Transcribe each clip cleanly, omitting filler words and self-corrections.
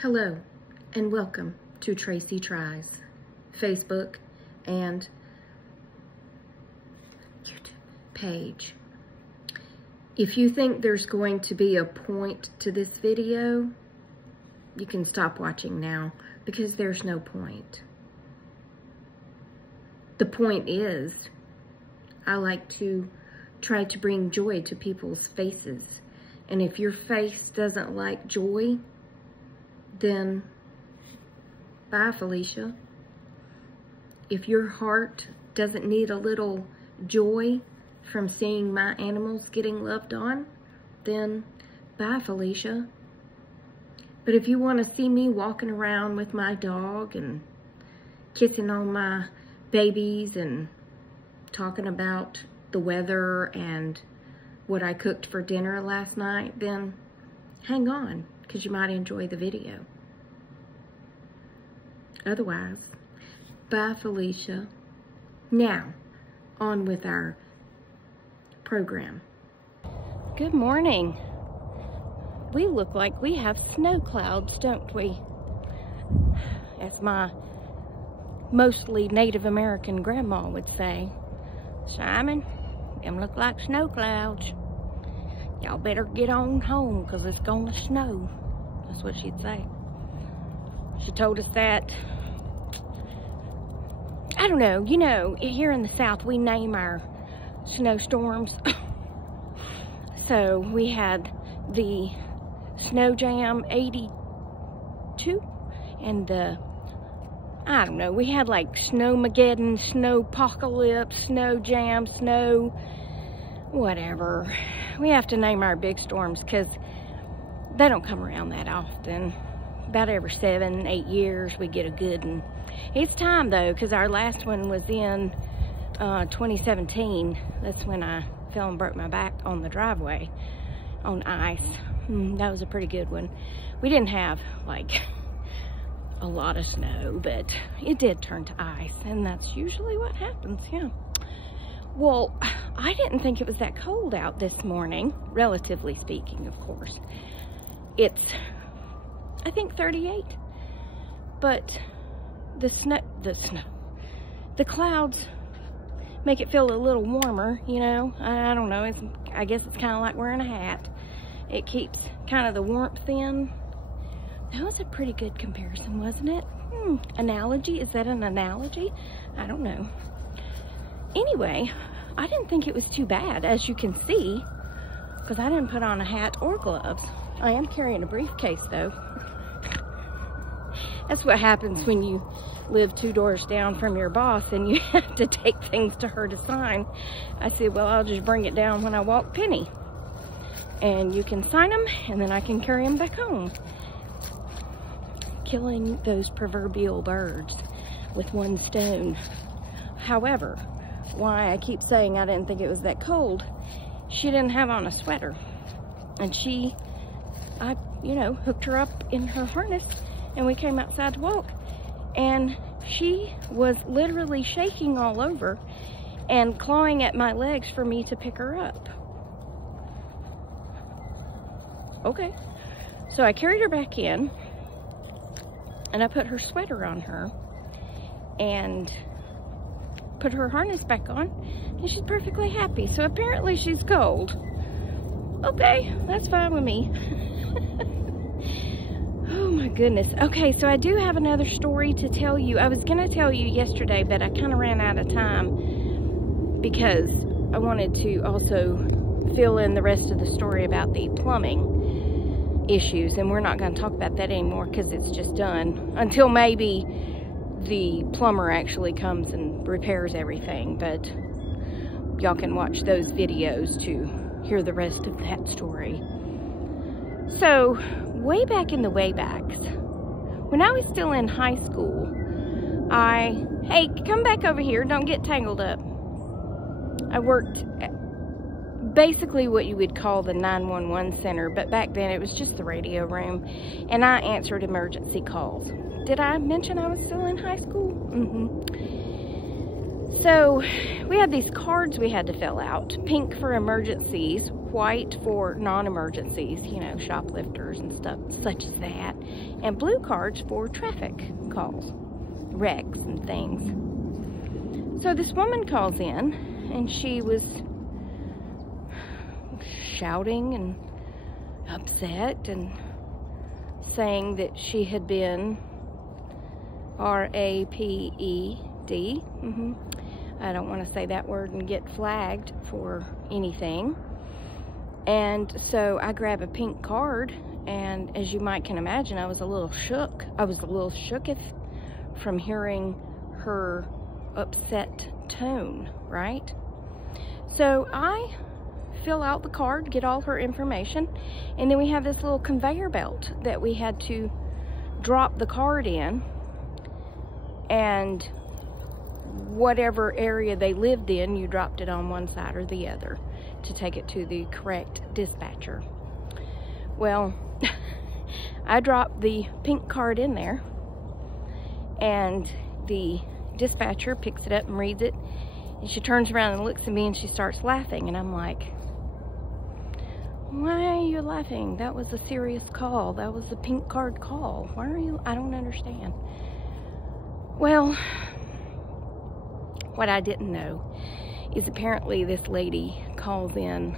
Hello, and welcome to Tracy Tries, Facebook and YouTube page. If you think there's going to be a point to this video, you can stop watching now because there's no point. The point is, I like to try to bring joy to people's faces. And if your face doesn't like joy, then bye, Felicia. If your heart doesn't need a little joy from seeing my animals getting loved on, then bye, Felicia. But if you want to see me walking around with my dog and kissing on my babies and talking about the weather and what I cooked for dinner last night, then hang on, because you might enjoy the video. Otherwise, bye, Felicia. Now, on with our program. Good morning. We look like we have snow clouds, don't we? As my mostly Native American grandma would say, Simon, them look like snow clouds. Y'all better get on home because it's gonna snow. That's what she'd say. She told us that, I don't know, you know, here in the South we name our snowstorms. So we had the Snow Jam 82 and the, I don't know, we had like Snowmageddon, Snowpocalypse, Snow Jam, Snow, whatever. We have to name our big storms because they don't come around that often. About every 7-8 years we get a good one. It's time though, because our last one was in 2017. That's when I fell and broke my back on the driveway on ice. That was a pretty good one. We didn't have like a lot of snow, but it did turn to ice, and that's usually what happens, yeah. Well, I didn't think it was that cold out this morning, relatively speaking, of course. It's, I think, 38, but the clouds make it feel a little warmer, you know. I don't know, I guess it's kind of like wearing a hat. It keeps kind of the warmth in. That was a pretty good comparison, wasn't it? Analogy, is that an analogy? I don't know. Anyway, I didn't think it was too bad, as you can see, because I didn't put on a hat or gloves. I am carrying a briefcase, though. That's what happens when you live 2 doors down from your boss and you have to take things to her to sign. I said, well, I'll just bring it down when I walk Penny. And you can sign them, and then I can carry them back home. Killing those proverbial birds with one stone. However, why I keep saying I didn't think it was that cold, she didn't have on a sweater. And I, you know, hooked her up in her harness, and we came outside to walk. And she was literally shaking all over and clawing at my legs for me to pick her up. Okay. So I carried her back in, and I put her sweater on her, and put her harness back on, and she's perfectly happy. So apparently she's cold. Okay, that's fine with me. Oh my goodness. Okay, so I do have another story to tell you. I was gonna tell you yesterday, but I kind of ran out of time because I wanted to also fill in the rest of the story about the plumbing issues, and we're not going to talk about that anymore because it's just done until maybe the plumber actually comes and repairs everything. But y'all can watch those videos to hear the rest of that story. So way back in the waybacks, when I was still in high school, hey, come back over here, don't get tangled up. I worked at basically what you would call the 911 center, but back then it was just the radio room, and I answered emergency calls. Did I mention I was still in high school? So we had these cards we had to fill out. Pink for emergencies, white for non-emergencies, you know, shoplifters and stuff such as that, and blue cards for traffic calls, wrecks and things. So this woman calls in, and she was shouting and upset and saying that she had been R-A-P-E-D. I don't want to say that word and get flagged for anything. And so I grab a pink card, and as you might can imagine, I was a little shook. I was a little shooketh from hearing her upset tone, right? So I fill out the card, get all her information, and then we have this little conveyor belt that we had to drop the card in, and whatever area they lived in, you dropped it on one side or the other to take it to the correct dispatcher. Well, I dropped the pink card in there, and the dispatcher picks it up and reads it, and she turns around and looks at me and she starts laughing, and I'm like, why are you laughing? That was a serious call. That was a pink card call. Why are you? I don't understand. Well, what I didn't know is apparently this lady calls in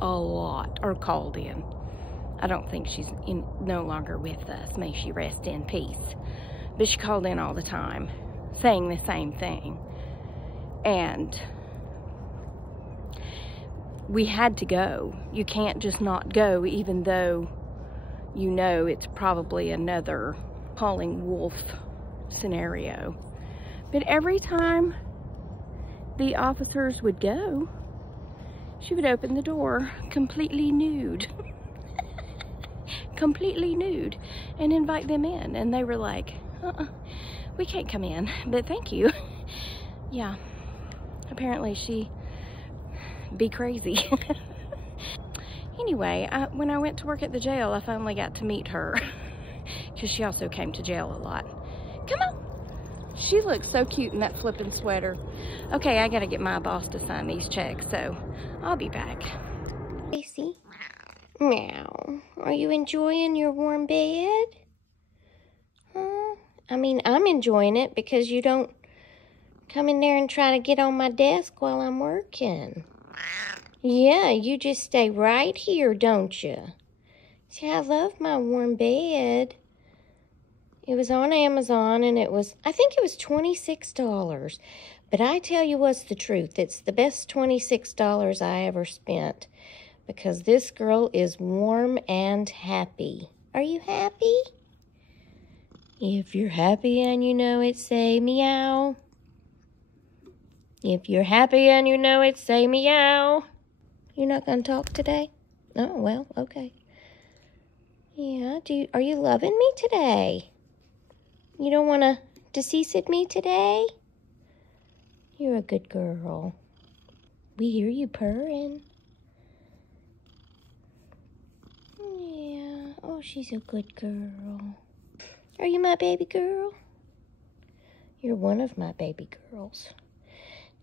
a lot, or called in. I don't think she's no longer with us. May she rest in peace. But she called in all the time, saying the same thing. And we had to go. You can't just not go, even though you know it's probably another calling wolf scenario. But every time the officers would go, she would open the door completely nude. Completely nude, and invite them in. And they were like, we can't come in, but thank you. Yeah, apparently she be crazy. Anyway, when I went to work at the jail, I finally got to meet her, because she also came to jail a lot. Come on. She looks so cute in that flippin' sweater. Okay, I gotta get my boss to sign these checks, so I'll be back. Gracie? Meow. Are you enjoying your warm bed? Huh? I mean, I'm enjoying it because you don't come in there and try to get on my desk while I'm working. Yeah, you just stay right here, don't you? See, I love my warm bed. It was on Amazon, and it was, I think it was $26. But I tell you what's the truth. It's the best $26 I ever spent, because this girl is warm and happy. Are you happy? If you're happy and you know it, say meow. If you're happy and you know it, say meow. You're not going to talk today? Oh, well, okay. Yeah, are you loving me today? You don't want to deceased me today? You're a good girl. We hear you purring. Yeah. Oh, she's a good girl. Are you my baby girl? You're one of my baby girls.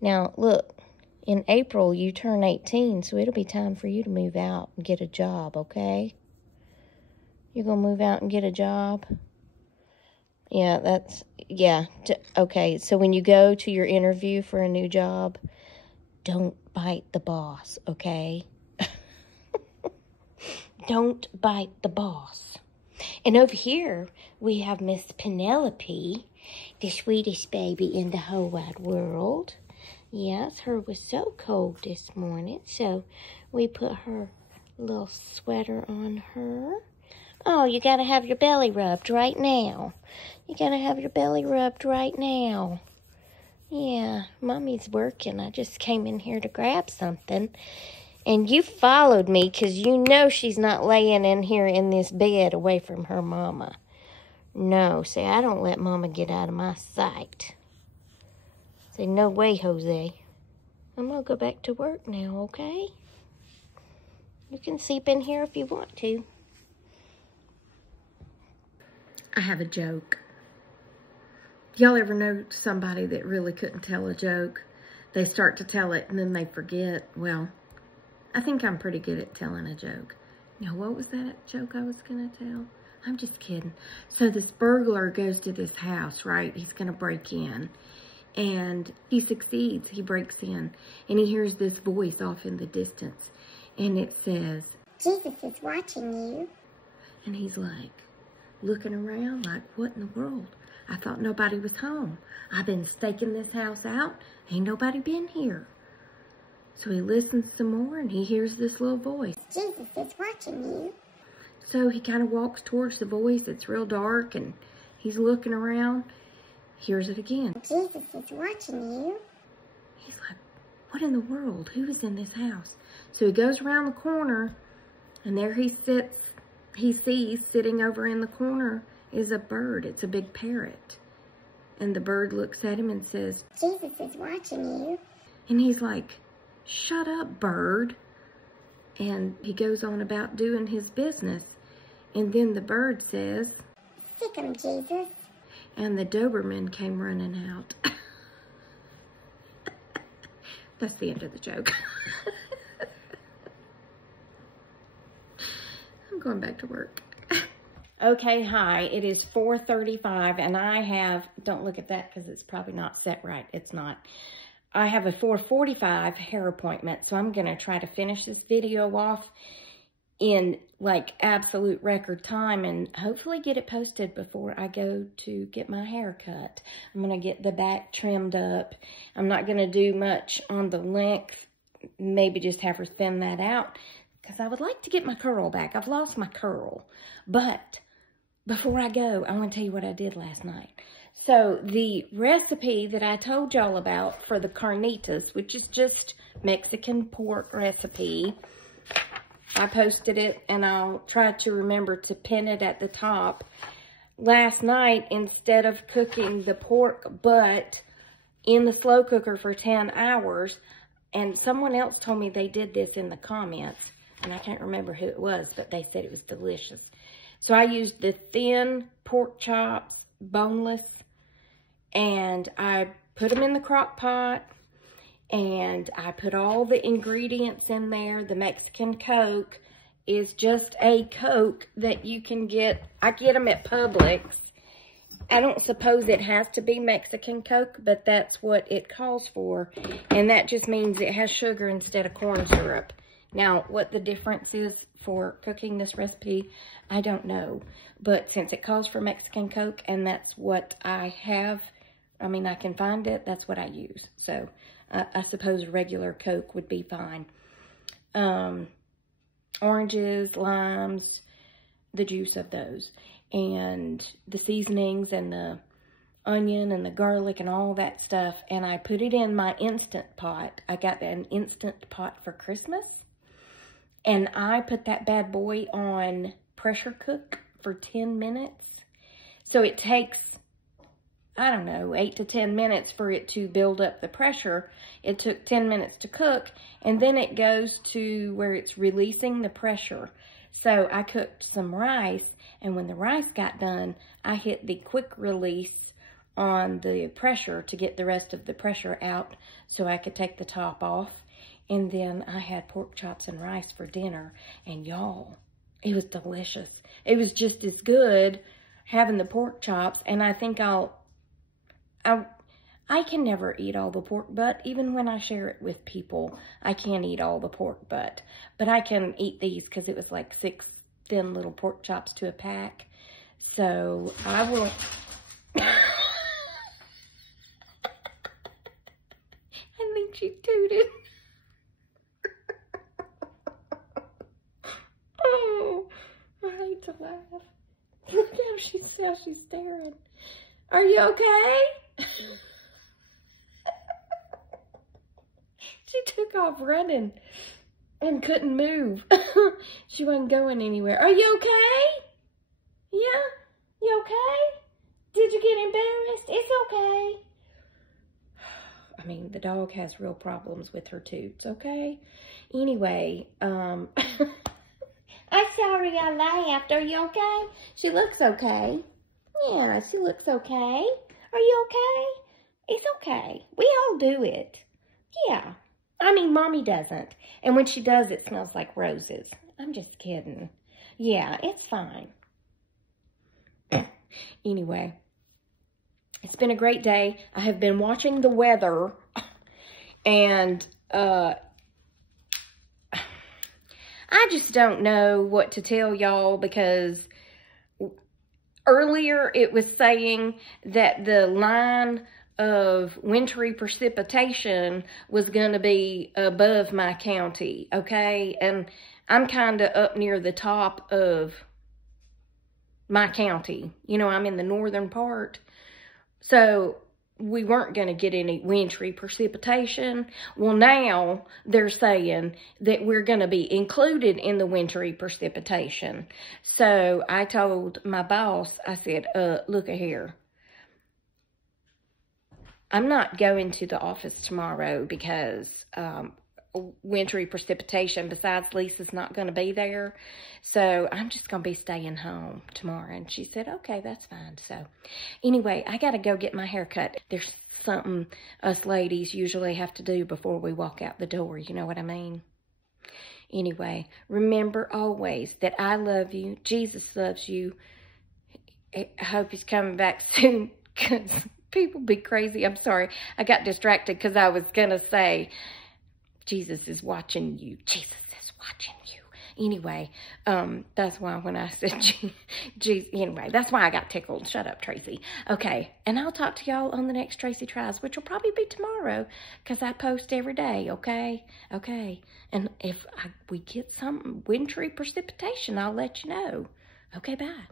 Now, look, in April you turn 18, so it'll be time for you to move out and get a job, okay? You're going to move out and get a job? Yeah, okay. So when you go to your interview for a new job, don't bite the boss, okay? Don't bite the boss. And over here, we have Miss Penelope, the sweetest baby in the whole wide world. Yes, her was so cold this morning, so we put her little sweater on her. Oh, you gotta have your belly rubbed right now. You gotta have your belly rubbed right now. Yeah, Mommy's working. I just came in here to grab something. And you followed me because you know she's not laying in here in this bed away from her mama. No, see, I don't let Mama get out of my sight. Say, no way, Jose. I'm going to go back to work now, okay? You can sleep in here if you want to. I have a joke. Y'all ever know somebody that really couldn't tell a joke? They start to tell it and then they forget. Well, I think I'm pretty good at telling a joke. Now, what was that joke I was going to tell? I'm just kidding. So this burglar goes to this house, right? He's going to break in. And he succeeds. He breaks in. And he hears this voice off in the distance. And it says, Jesus is watching you. And he's like, looking around like, what in the world? I thought nobody was home. I've been staking this house out. Ain't nobody been here. So he listens some more and he hears this little voice. Jesus is watching you. So he kind of walks towards the voice. It's real dark and he's looking around. Hears it again. Jesus is watching you. He's like, what in the world? Who is in this house? So he goes around the corner and there he sits. He sees sitting over in the corner is a bird. It's a big parrot. And the bird looks at him and says, Jesus is watching you. And he's like, shut up, bird. And he goes on about doing his business. And then the bird says, sick 'em, Jesus. And the Doberman came running out. That's the end of the joke. I'm going back to work. Okay, hi. It is 4:35 and I have, don't look at that because it's probably not set right. It's not. I have a 4:45 hair appointment, so I'm going to try to finish this video off in like absolute record time and hopefully get it posted before I go to get my hair cut. I'm going to get the back trimmed up. I'm not going to do much on the length, maybe just have her thin that out because I would like to get my curl back. I've lost my curl, but before I go, I want to tell you what I did last night. So the recipe that I told y'all about for the carnitas, which is just Mexican pork recipe, I posted it and I'll try to remember to pin it at the top. Last night, instead of cooking the pork butt in the slow cooker for 10 hours, and someone else told me they did this in the comments, and I can't remember who it was, but they said it was delicious. So I used the thin pork chops, boneless, and I put them in the crock pot, and I put all the ingredients in there. The Mexican Coke is just a Coke that you can get. I get them at Publix. I don't suppose it has to be Mexican Coke, but that's what it calls for. And that just means it has sugar instead of corn syrup. Now, what the difference is for cooking this recipe, I don't know. But since it calls for Mexican Coke, and that's what I have, I mean, I can find it, that's what I use. So, I suppose regular Coke would be fine. Oranges, limes, the juice of those. And the seasonings and the onion and the garlic and all that stuff. And I put it in my Instant Pot. I got an Instant Pot for Christmas. And I put that bad boy on pressure cook for 10 minutes. So it takes, I don't know, 8 to 10 minutes for it to build up the pressure. It took 10 minutes to cook, and then it goes to where it's releasing the pressure. So I cooked some rice, and when the rice got done, I hit the quick release on the pressure to get the rest of the pressure out so I could take the top off. And then I had pork chops and rice for dinner, and y'all, it was delicious. It was just as good having the pork chops, and I think I can never eat all the pork butt. Even when I share it with people, I can't eat all the pork butt. But I can eat these because it was like 6 thin little pork chops to a pack. So I will... I think she tooted. Oh, I hate to laugh. Now she's staring. Are you okay? She took off running and couldn't move. She wasn't going anywhere. Are you okay? Yeah? You okay? Did you get embarrassed? It's okay. I mean, the dog has real problems with her toots, okay? Anyway, I'm sorry I laughed. Are you okay? She looks okay. Yeah, she looks okay. Are you okay? It's okay. We all do it. Yeah. I mean, Mommy doesn't. And when she does, it smells like roses. I'm just kidding. Yeah, it's fine. Anyway, it's been a great day. I have been watching the weather, and I just don't know what to tell y'all, because earlier it was saying that the line of wintry precipitation was going to be above my county, okay? And I'm kind of up near the top of my county. You know, I'm in the northern part. So we weren't going to get any wintry precipitation. Well, now they're saying that we're going to be included in the wintry precipitation. So I told my boss, I said, look here. I'm not going to the office tomorrow because wintry precipitation, besides Lisa's not going to be there. So I'm just going to be staying home tomorrow. And she said, okay, that's fine. So anyway, I got to go get my hair cut. There's something us ladies usually have to do before we walk out the door. You know what I mean? Anyway, remember always that I love you. Jesus loves you. I hope he's coming back soon, because people be crazy. I'm sorry. I got distracted because I was going to say, Jesus is watching you. Jesus is watching you. Anyway, that's why when I said Jesus, anyway, that's why I got tickled. Shut up, Tracy. Okay, and I'll talk to y'all on the next Tracy Tries, which will probably be tomorrow, because I post every day, okay? Okay, and if we get some wintry precipitation, I'll let you know. Okay, bye.